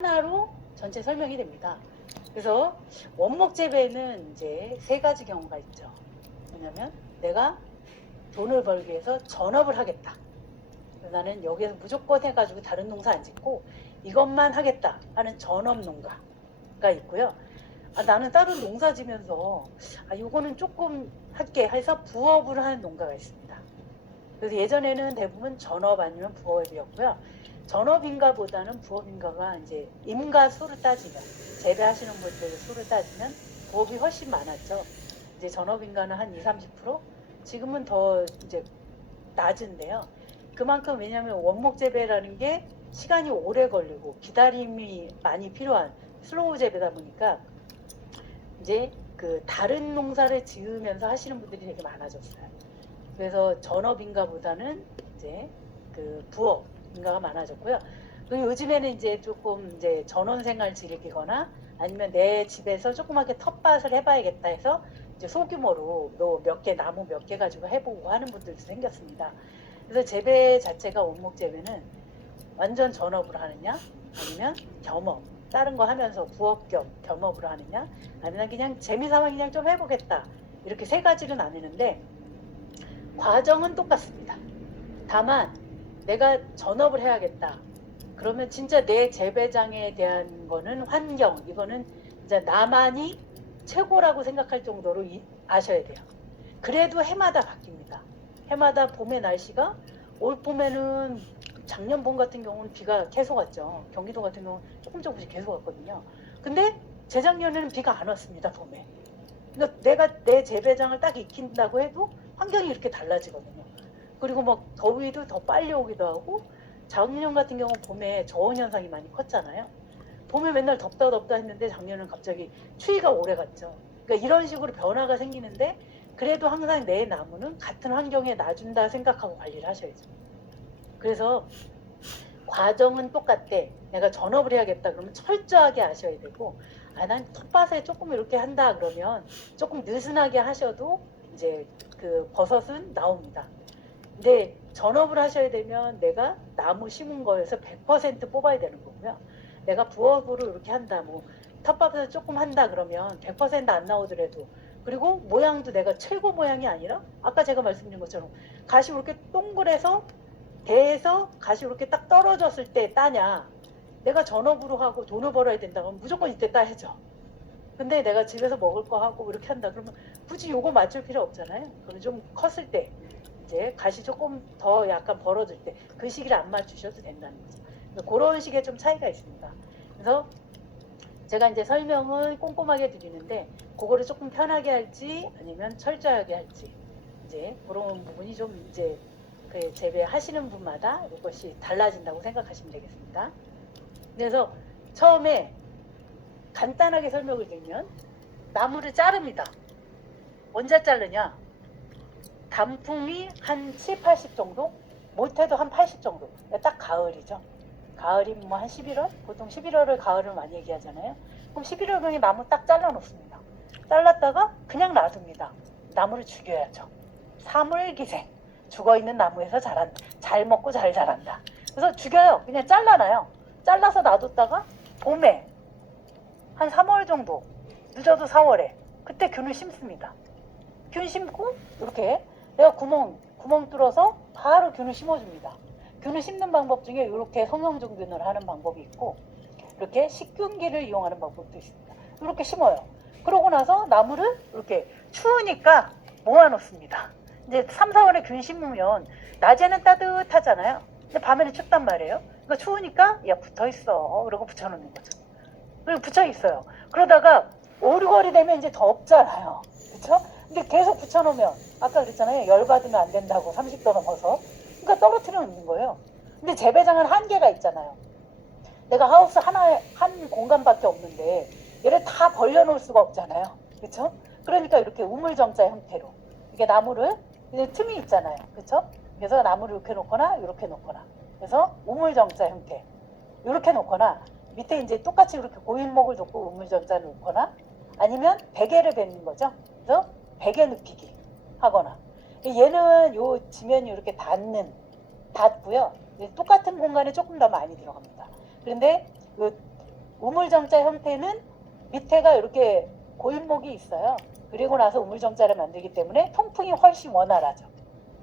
하나로 전체 설명이 됩니다. 그래서 원목 재배는 이제 세 가지 경우가 있죠. 왜냐면 내가 돈을 벌기 위해서 전업을 하겠다. 나는 여기에서 무조건 해가지고 다른 농사 안 짓고 이것만 하겠다 하는 전업 농가가 있고요. 아, 나는 따로 농사 지면서 아, 요거는 조금 할게 해서 부업을 하는 농가가 있습니다. 그래서 예전에는 대부분 전업 아니면 부업이었고요. 전업인가 보다는 부업인가가 이제 임가 수를 따지면 재배하시는 분들의 수를 따지면 부업이 훨씬 많았죠. 이제 전업인가는 한 2, 30% 지금은 더 이제 낮은데요. 그만큼 왜냐하면 원목 재배라는 게 시간이 오래 걸리고 기다림이 많이 필요한 슬로우 재배다 보니까 이제 그 다른 농사를 지으면서 하시는 분들이 되게 많아졌어요. 그래서 전업인가 보다는 이제 그 부업 인가가 많아졌고요. 그리고 요즘에는 이제 조금 이제 전원 생활 즐기거나 아니면 내 집에서 조그맣게 텃밭을 해봐야겠다 해서 이제 소규모로 몇개 나무 몇 개 가지고 해보고 하는 분들도 생겼습니다. 그래서 재배 자체가 원목 재배는 완전 전업으로 하느냐 아니면 겸업 다른 거 하면서 부업 겸 겸업으로 하느냐 아니면 그냥 재미삼아 그냥 좀 해보겠다 이렇게 세 가지로 나뉘는데 과정은 똑같습니다. 다만 내가 전업을 해야겠다. 그러면 진짜 내 재배장에 대한 거는 환경 이거는 이제 나만이 최고라고 생각할 정도로 이- 아셔야 돼요. 그래도 해마다 바뀝니다. 해마다 봄의 날씨가 올 봄에는 작년 봄 같은 경우는 비가 계속 왔죠. 경기도 같은 경우는 조금 조금씩 계속 왔거든요. 근데 재작년에는 비가 안 왔습니다. 봄에. 그러니까 내가 내 재배장을 딱 익힌다고 해도 환경이 이렇게 달라지거든요. 그리고 막 더위도 더 빨리 오기도 하고 작년 같은 경우 봄에 저온 현상이 많이 컸잖아요. 봄에 맨날 덥다 덥다 했는데 작년은 갑자기 추위가 오래 갔죠. 그러니까 이런 식으로 변화가 생기는데 그래도 항상 내 나무는 같은 환경에 놔준다 생각하고 관리를 하셔야죠. 그래서 과정은 똑같대. 내가 전업을 해야겠다 그러면 철저하게 아셔야 되고 아 난 텃밭에 조금 이렇게 한다 그러면 조금 느슨하게 하셔도 이제 그 버섯은 나옵니다. 근데 전업을 하셔야 되면 내가 나무 심은 거에서 100% 뽑아야 되는 거고요. 내가 부업으로 이렇게 한다, 뭐 텃밭에서 조금 한다 그러면 100%안 나오더라도 그리고 모양도 내가 최고 모양이 아니라 아까 제가 말씀드린 것처럼 가시 이렇게 동그래서 대에서 가시 이렇게 딱 떨어졌을 때 따냐 내가 전업으로 하고 돈을 벌어야 된다 그러면 무조건 이때 따야죠. 근데 내가 집에서 먹을 거 하고 이렇게 한다 그러면 굳이 요거 맞출 필요 없잖아요. 그럼 좀 컸을 때 이제 가시 조금 더 약간 벌어질 때 그 시기를 안 맞추셔도 된다는 거죠. 그런 식의 좀 차이가 있습니다. 그래서 제가 이제 설명을 꼼꼼하게 드리는데 그거를 조금 편하게 할지 아니면 철저하게 할지 이제 그런 부분이 좀 이제 그 재배하시는 분마다 이것이 달라진다고 생각하시면 되겠습니다. 그래서 처음에 간단하게 설명을 드리면 나무를 자릅니다. 언제 자르냐? 단풍이 한 7, 80 정도? 못해도 한 80 정도. 딱 가을이죠. 가을이 뭐 한 11월? 보통 11월을 가을을 많이 얘기하잖아요. 그럼 11월 그냥 나무 딱 잘라 놓습니다. 잘랐다가 그냥 놔둡니다. 나무를 죽여야죠. 사물기생. 죽어 있는 나무에서 자란, 잘 먹고 잘 자란다. 그래서 죽여요. 그냥 잘라놔요. 잘라서 놔뒀다가 봄에 한 3월 정도, 늦어도 4월에 그때 균을 심습니다. 균 심고 이렇게 내가 구멍 구멍 뚫어서 바로 균을 심어줍니다. 균을 심는 방법 중에 이렇게 성형종 균을 하는 방법이 있고 이렇게 식균기를 이용하는 방법도 있습니다. 이렇게 심어요. 그러고 나서 나무를 이렇게 추우니까 모아놓습니다. 이제 3, 4월에 균 심으면 낮에는 따뜻하잖아요. 근데 밤에는 춥단 말이에요. 그러니까 추우니까 야 붙어 있어. 그러고 붙여놓는 거죠. 그리고 붙여 있어요. 그러다가 5, 6월이 되면 이제 덥잖아요. 그렇죠? 근데 계속 붙여놓으면 아까 그랬잖아요. 열 받으면 안 된다고 30도 넘어서. 그러니까 떨어뜨려 놓는 거예요. 근데 재배장은 한계가 있잖아요. 내가 하우스 하나 한 공간밖에 없는데 얘를 다 벌려놓을 수가 없잖아요. 그렇죠? 그러니까 이렇게 우물정자 형태로 이게 나무를 이제 틈이 있잖아요. 그렇죠? 그래서 나무를 이렇게 놓거나 이렇게 놓거나 그래서 우물정자 형태 이렇게 놓거나 밑에 이제 똑같이 이렇게 고인목을 놓고 우물정자를 놓거나 아니면 베개를 베는 거죠. 그래서 베개 눕히기 하거나 얘는 요 지면이 이렇게 닿는 닿고요. 똑같은 공간에 조금 더 많이 들어갑니다. 그런데 요 우물정자 형태는 밑에가 이렇게 고인목이 있어요. 그리고 나서 우물정자를 만들기 때문에 통풍이 훨씬 원활하죠.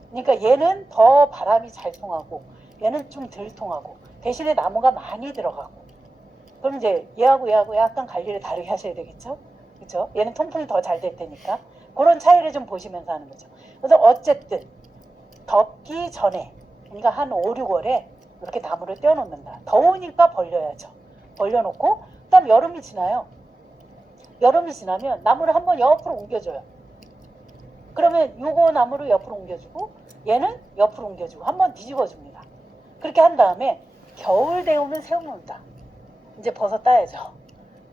그러니까 얘는 더 바람이 잘 통하고 얘는 좀 덜 통하고 대신에 나무가 많이 들어가고 그럼 이제 얘하고 얘하고 약간 관리를 다르게 하셔야 되겠죠? 그렇죠? 얘는 통풍이 더 잘 될 테니까 그런 차이를 좀 보시면서 하는 거죠. 그래서 어쨌든 덥기 전에 그러니까 한 5, 6월에 이렇게 나무를 떼어놓는다. 더우니까 벌려야죠. 벌려놓고 그다음 여름이 지나요. 여름이 지나면 나무를 한번 옆으로 옮겨줘요. 그러면 요거 나무를 옆으로 옮겨주고 얘는 옆으로 옮겨주고 한번 뒤집어 줍니다. 그렇게 한 다음에 겨울 되오면 세워놓는다. 이제 버섯 따야죠.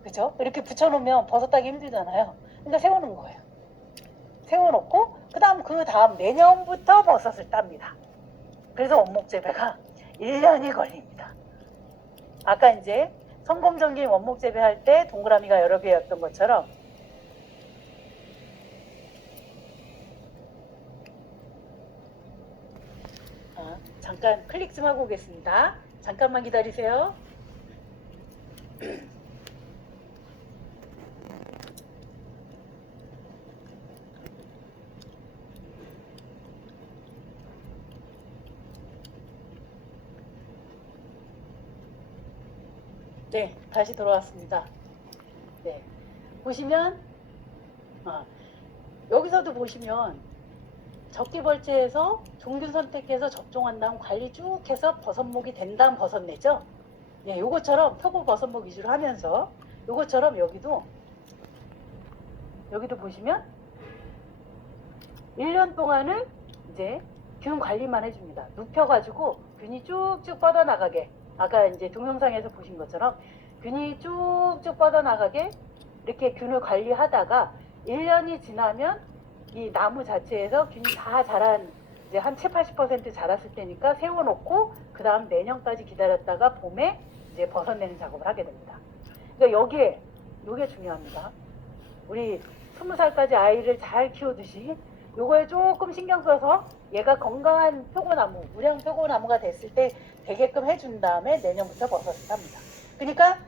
그죠? 이렇게 붙여놓으면 버섯 따기 힘들잖아요. 그러니까 세워놓은 거예요. 세워놓고 그 다음 그 다음 내년부터 버섯을 땁니다. 그래서 원목 재배가 1년이 걸립니다. 아까 이제 성공적인 원목 재배할 때 동그라미가 여러 개였던 것처럼 아, 잠깐 클릭 좀 하고 오겠습니다. 잠깐만 기다리세요. 네, 다시 돌아왔습니다. 네, 보시면 아, 여기서도 보시면 적기벌채에서 종균 선택해서 접종한 다음 관리 쭉 해서 버섯목이 된 다음 버섯 내죠. 네, 요것처럼 표고 버섯목 위주로 하면서 요것처럼 여기도 여기도 보시면 1년 동안은 이제 균 관리만 해줍니다. 눕혀가지고 균이 쭉쭉 뻗어나가게 아까 이제 동영상에서 보신 것처럼 균이 쭉쭉 뻗어나가게 이렇게 균을 관리하다가 1년이 지나면 이 나무 자체에서 균이 다 자란 이제 한 7, 80% 자랐을 때니까 세워놓고 그 다음 내년까지 기다렸다가 봄에 이제 벗어내는 작업을 하게 됩니다. 그러니까 여기에 요게 중요합니다. 우리 20살까지 아이를 잘 키우듯이 요거에 조금 신경 써서 얘가 건강한 표고나무, 우량 표고나무가 됐을 때 되게끔 해준 다음에 내년부터 버섯을 삽니다. 그러니까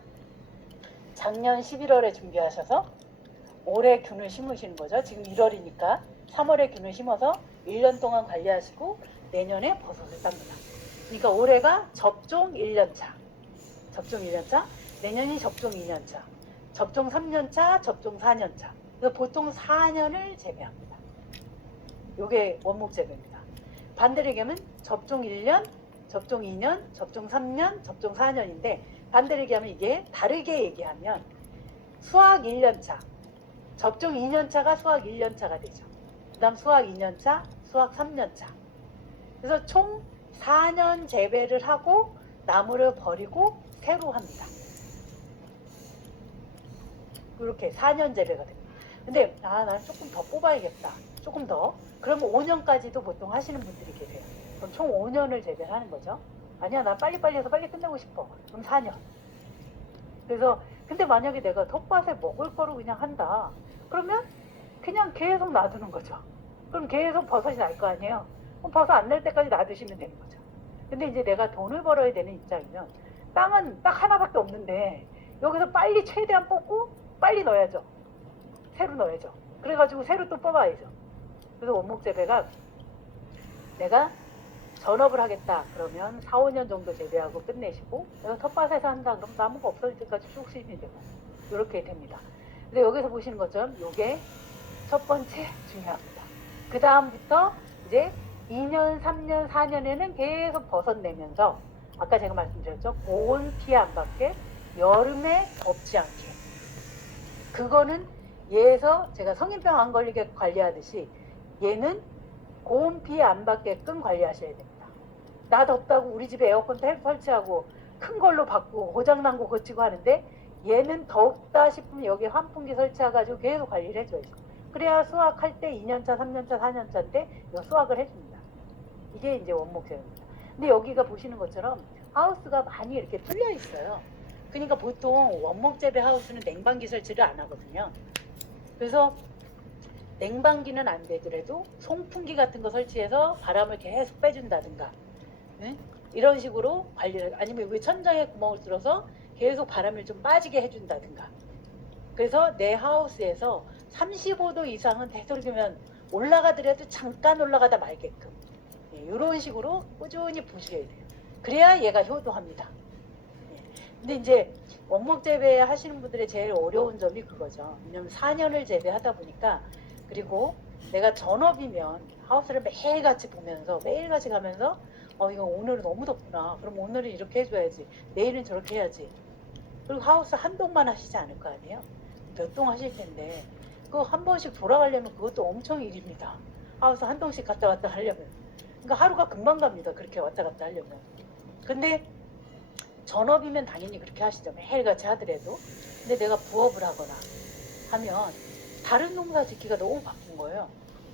작년 11월에 준비하셔서 올해 균을 심으시는 거죠. 지금 1월이니까 3월에 균을 심어서 1년 동안 관리하시고 내년에 버섯을 땁니다. 그러니까 올해가 접종 1년차, 접종 1년차, 내년이 접종 2년차, 접종 3년차, 접종 4년차. 그래서 보통 4년을 재배합니다. 요게 원목 재배입니다. 반대로 얘기하면 접종 1년, 접종 2년, 접종 3년, 접종 4년인데 반대로 얘기하면 이게 다르게 얘기하면 수학 1년차, 접종 2년차가 수학 1년차가 되죠. 그 다음 수학 2년차, 수학 3년차. 그래서 총 4년 재배를 하고 나무를 버리고 새로 합니다. 이렇게 4년 재배가 됩니다. 근데 아, 난 조금 더 뽑아야겠다. 조금 더. 그러면 5년까지도 보통 하시는 분들이 계세요. 그럼 총 5년을 재배를 하는 거죠. 아니야, 나 빨리빨리 해서 빨리 끝내고 싶어. 그럼 4년. 그래서 근데 만약에 내가 텃밭에 먹을 거로 그냥 한다. 그러면 그냥 계속 놔두는 거죠. 그럼 계속 버섯이 날 거 아니에요. 그럼 버섯 안 날 때까지 놔두시면 되는 거죠. 근데 이제 내가 돈을 벌어야 되는 입장이면 땅은 딱 하나밖에 없는데 여기서 빨리 최대한 뽑고 빨리 넣어야죠. 새로 넣어야죠. 그래가지고 새로 또 뽑아야죠. 그래서 원목 재배가 내가 전업을 하겠다 그러면 4, 5년 정도 재배하고 끝내시고 내가 텃밭에서 한다 그럼 나무가 없어질 때까지 쭉 쓰시면 되고 이렇게 됩니다. 근데 여기서 보시는 것처럼 이게 첫 번째 중요합니다. 그 다음부터 이제 2년, 3년, 4년에는 계속 벗어내면서 아까 제가 말씀드렸죠. 고온 피해 안 받게 여름에 덥지 않게 그거는 얘에서 제가 성인병 안 걸리게 관리하듯이 얘는 고온 피해 안 받게끔 관리하셔야 됩니다. 나 덥다고 우리 집에 에어컨 텔 설치하고 큰 걸로 바꾸고 고장난 거 고치고 하는데 얘는 덥다 싶으면 여기 환풍기 설치해가지고 계속 관리를 해줘야죠. 그래야 수확할 때 2년차, 3년차, 4년차 때요 수확을 해줍니다. 이게 이제 원목재입니다. 근데 여기가 보시는 것처럼 하우스가 많이 이렇게 뚫려 있어요. 그러니까 보통 원목 재배 하우스는 냉방기 설치를 안 하거든요. 그래서 냉방기는 안 되더라도 송풍기 같은 거 설치해서 바람을 계속 빼준다든가 응? 이런 식으로 관리를 아니면 왜 천장에 구멍을 뚫어서 계속 바람을 좀 빠지게 해준다든가. 그래서 내 하우스에서 35도 이상은 되도록이면 올라가더라도 잠깐 올라가다 말게끔 이런 식으로 꾸준히 보셔야 돼요. 그래야 얘가 효도합니다. 예. 근데 이제 원목 재배 하시는 분들의 제일 어려운 점이 그거죠. 왜냐면 4년을 재배하다 보니까 그리고 내가 전업이면 하우스를 매일같이 보면서 매일같이 가면서 어 이거 오늘은 너무 덥구나. 그럼 오늘은 이렇게 해줘야지. 내일은 저렇게 해야지. 그리고 하우스 한 동만 하시지 않을 거 아니에요? 몇 동 하실 텐데 그거 한 번씩 돌아가려면 그것도 엄청 일입니다. 하우스 한 동씩 갔다 갔다 하려면. 그러니까 하루가 금방 갑니다. 그렇게 왔다 갔다 하려면. 근데 전업이면 당연히 그렇게 하시죠. 매일같이 하더라도. 근데 내가 부업을 하거나 하면 다른 농사 짓기가 너무 바쁜 거예요.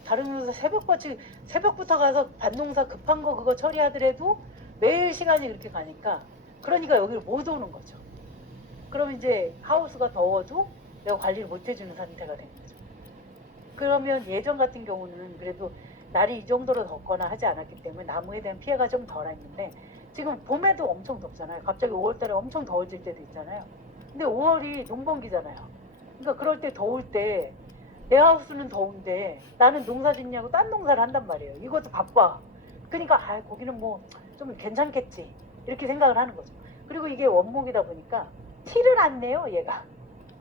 다른 농사 새벽같이 새벽부터 가서 밭 농사 급한 거 그거 처리하더라도 매일 시간이 그렇게 가니까 그러니까 여기를 못 오는 거죠. 그럼 이제 하우스가 더워도 내가 관리를 못 해주는 상태가 되는 거죠. 그러면 예전 같은 경우는 그래도 날이 이 정도로 덥거나 하지 않았기 때문에 나무에 대한 피해가 좀 덜했는데 지금 봄에도 엄청 덥잖아요. 갑자기 5월달에 엄청 더워질 때도 있잖아요. 근데 5월이 농번기잖아요. 그러니까 그럴 때 더울 때 내 하우스는 더운데 나는 농사 짓냐고 딴 농사를 한단 말이에요. 이것도 바빠. 그러니까 아 거기는 뭐 좀 괜찮겠지 이렇게 생각을 하는 거죠. 그리고 이게 원목이다 보니까 티를 안 내요 얘가.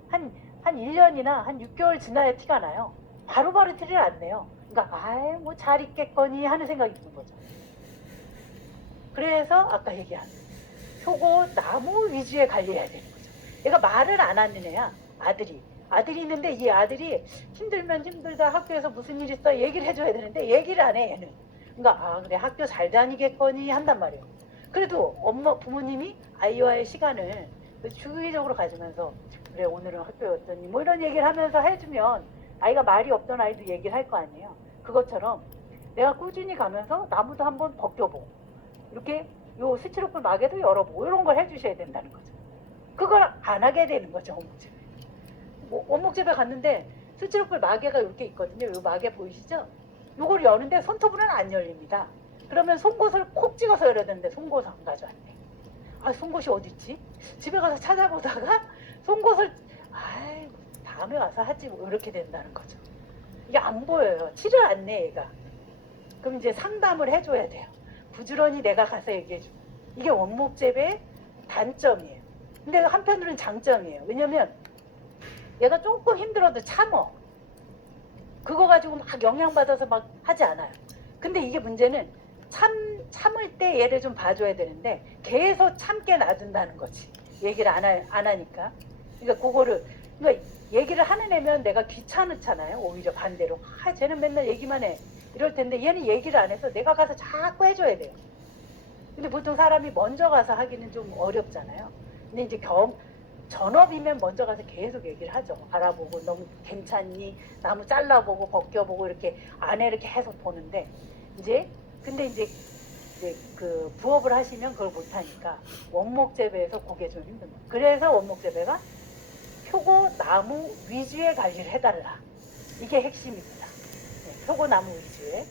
한, 한 1년이나 한 6개월 지나야 티가 나요. 바로 바로 티를 안 내요. 그러니까 아이 뭐 잘 있겠거니 하는 생각이 드는 거죠. 그래서 아까 얘기한 표고 나무 위주의 관리해야 되는 거죠. 얘가 말을 안 하는 애야 아들이. 아들이 있는데 이 아들이 힘들면 힘들다 학교에서 무슨 일 있어 얘기를 해줘야 되는데 얘기를 안 해 얘는. 그러니까 아 그래 학교 잘 다니겠거니 한단 말이에요. 그래도 엄마 부모님이 아이와의 시간을 주기적으로 가지면서 그래 오늘은 학교에 어떠니 뭐 이런 얘기를 하면서 해주면 아이가 말이 없던 아이도 얘기를 할 거 아니에요. 그것처럼 내가 꾸준히 가면서 나무도 한번 벗겨보고 이렇게 요 스티로폼 마개도 열어보고 이런 걸 해주셔야 된다는 거죠. 그걸 안 하게 되는 거죠. 뭐 원목집에 갔는데 스티로폼 마개가 이렇게 있거든요. 요 마개 보이시죠? 요걸 여는데 손톱으로는 안 열립니다. 그러면 송곳을 콕 찍어서 열어야 되는데 송곳 안 가져왔네. 아 송곳이 어디 있지? 집에 가서 찾아보다가 송곳을 아이 다음에 와서 하지 뭐 이렇게 된다는 거죠. 이게 안 보여요. 티를 안 내 얘가. 그럼 이제 상담을 해줘야 돼요. 부지런히 내가 가서 얘기해주고 이게 원목재배의 단점이에요. 근데 한편으로는 장점이에요. 왜냐면 얘가 조금 힘들어도 참어. 그거 가지고 막 영향받아서 막 하지 않아요. 근데 이게 문제는 참, 참을 때 얘를 좀 봐줘야 되는데 계속 참게 놔둔다는 거지. 얘기를 안, 하, 안 하니까. 그러니까 그거를, 그러니까 얘기를 하는 애면 내가 귀찮잖아요. 오히려 반대로. 아, 쟤는 맨날 얘기만 해. 이럴 텐데 얘는 얘기를 안 해서 내가 가서 자꾸 해줘야 돼요. 근데 보통 사람이 먼저 가서 하기는 좀 어렵잖아요. 근데 이제 겸, 전업이면 먼저 가서 계속 얘기를 하죠. 알아보고 너무 괜찮니? 나무 잘라보고 벗겨보고 이렇게 아내를 계속 보는데 이제 근데 이제 이제 그 부업을 하시면 그걸 못 하니까 원목 재배에서 그게 좀 힘든 거예요. 그래서 원목 재배가 표고 나무 위주의 관리를 해달라. 이게 핵심입니다. 네, 표고 나무 위주의.